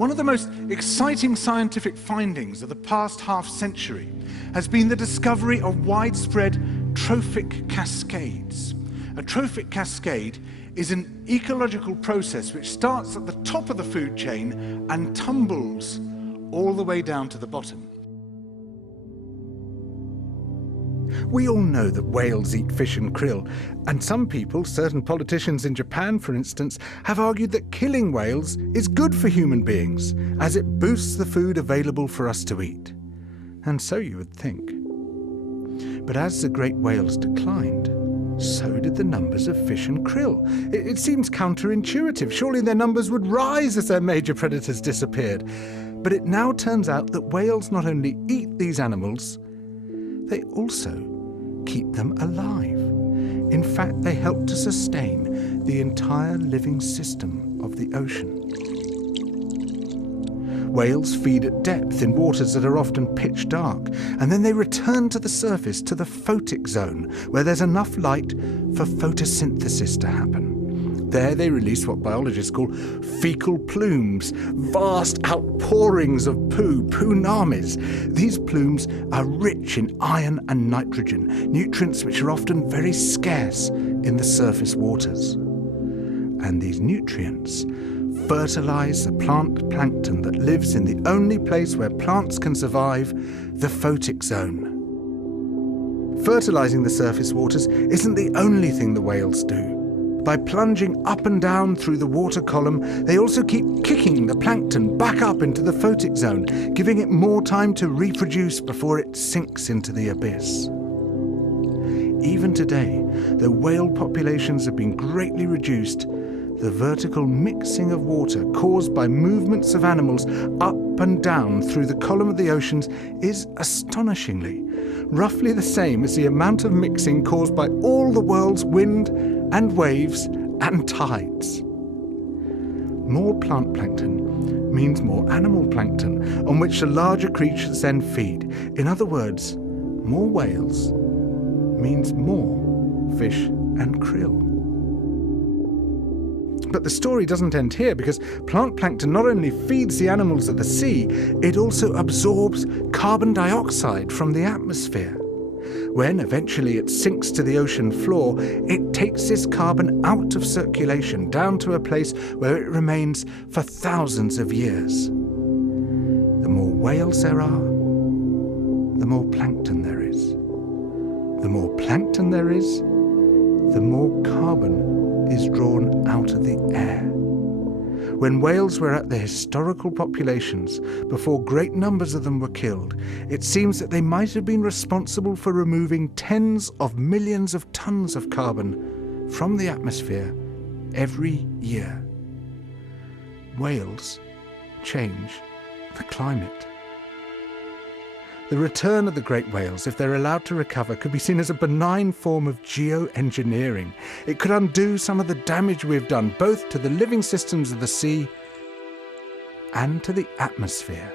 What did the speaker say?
One of the most exciting scientific findings of the past half-century has been the discovery of widespread trophic cascades. A trophic cascade is an ecological process which starts at the top of the food chain and tumbles all the way down to the bottom. We all know that whales eat fish and krill, and some people, certain politicians in Japan for instance, have argued that killing whales is good for human beings, as it boosts the food available for us to eat. And so you would think. But as the great whales declined, so did the numbers of fish and krill. It seems counterintuitive. Surely their numbers would rise as their major predators disappeared. But it now turns out that whales not only eat these animals, they also keep them alive. In fact, they help to sustain the entire living system of the ocean. Whales feed at depth in waters that are often pitch dark, and then they return to the surface, to the photic zone, where there's enough light for photosynthesis to happen. There they release what biologists call fecal plumes, vast outpourings of poo, poonamis. These plumes are rich in iron and nitrogen, nutrients which are often very scarce in the surface waters. And these nutrients fertilize the plant plankton that lives in the only place where plants can survive, the photic zone. Fertilizing the surface waters isn't the only thing the whales do. By plunging up and down through the water column, they also keep kicking the plankton back up into the photic zone, giving it more time to reproduce before it sinks into the abyss. Even today, though whale populations have been greatly reduced, the vertical mixing of water caused by movements of animals up and down through the column of the oceans is astonishingly roughly the same as the amount of mixing caused by all the world's wind and waves and tides. More plant plankton means more animal plankton, on which the larger creatures then feed. In other words, more whales means more fish and krill. But the story doesn't end here, because plant plankton not only feeds the animals of the sea, it also absorbs carbon dioxide from the atmosphere. When eventually it sinks to the ocean floor, it takes this carbon out of circulation down to a place where it remains for thousands of years. The more whales there are, the more plankton there is. The more plankton there is, the more carbon is drawn out of the air. When whales were at their historical populations, before great numbers of them were killed, it seems that they might have been responsible for removing tens of millions of tons of carbon from the atmosphere every year. Whales change the climate. The return of the great whales, if they're allowed to recover, could be seen as a benign form of geoengineering. It could undo some of the damage we've done, both to the living systems of the sea and to the atmosphere.